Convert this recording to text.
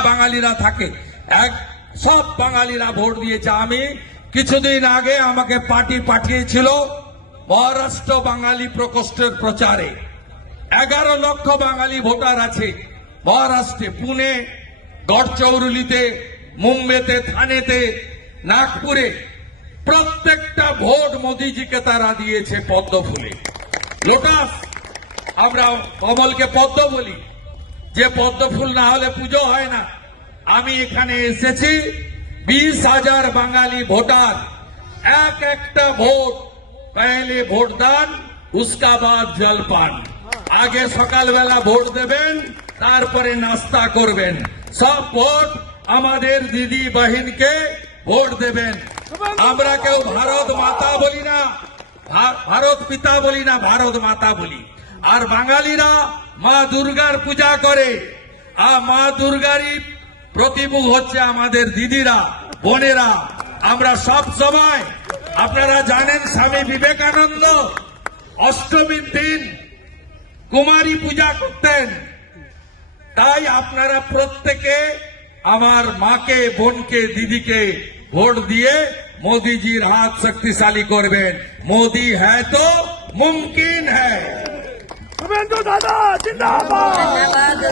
বাঙালিরা থাকে। এক, সব বাঙালিরা ভোট দিয়েছে। আমি কিছুদিন আগে আমাকে পার্টি পাঠিয়েছিল মহারাষ্ট্র বাঙালি প্রকোষ্ঠের প্রচারে। এগারো লক্ষ বাঙালি ভোটার আছে মহারাষ্ট্রে, পুনে, গড়চৌরুলিতে, মুম্বেতে, থানেতে, নাগপুরে। প্রত্যেকটা ভোট মোদিজিকে তারা দিয়েছে পদ্ম ফুলে লোটাস আমরা কমলকে পদ্ম বলি। যে পদ্ম ফুল না হলে পুজো হয় না। আমি এখানে এসেছি, বিশ হাজার বাঙালি ভোটার। এক একটা ভোট পহলে ভোট দান উসকা বাদ জলপান। আগে সকালবেলা ভোট দেবেন, তারপরে নাস্তা করবেন। সব ভোট আমাদের দিদি বাহিনকে ভোট দেবেন। আমরা কেউ ভারত মাতা বলি না ভারত পিতা বলি না, ভারত মাতা বলি। আর বাঙালিরা মা দুর্গার পূজা করে। আর মা দুর্গারই প্রতিমুখ হচ্ছে আমাদের দিদিরা, বোনেরা। আমরা সব সময়, আপনারা জানেন স্বামী বিবেকানন্দ অষ্টমীর দিন কুমারী পূজা করতেন। তাই আপনারা প্রত্যেকে আমার মাকে, বোনকে, দিদিকে ভোট দিয়ে মোদিজির হাত শক্তিশালী করবেন। মোদি হ্যাঁ তো, মুমকিন হ্যায়। सुबेंदु दादा जिंदाबाद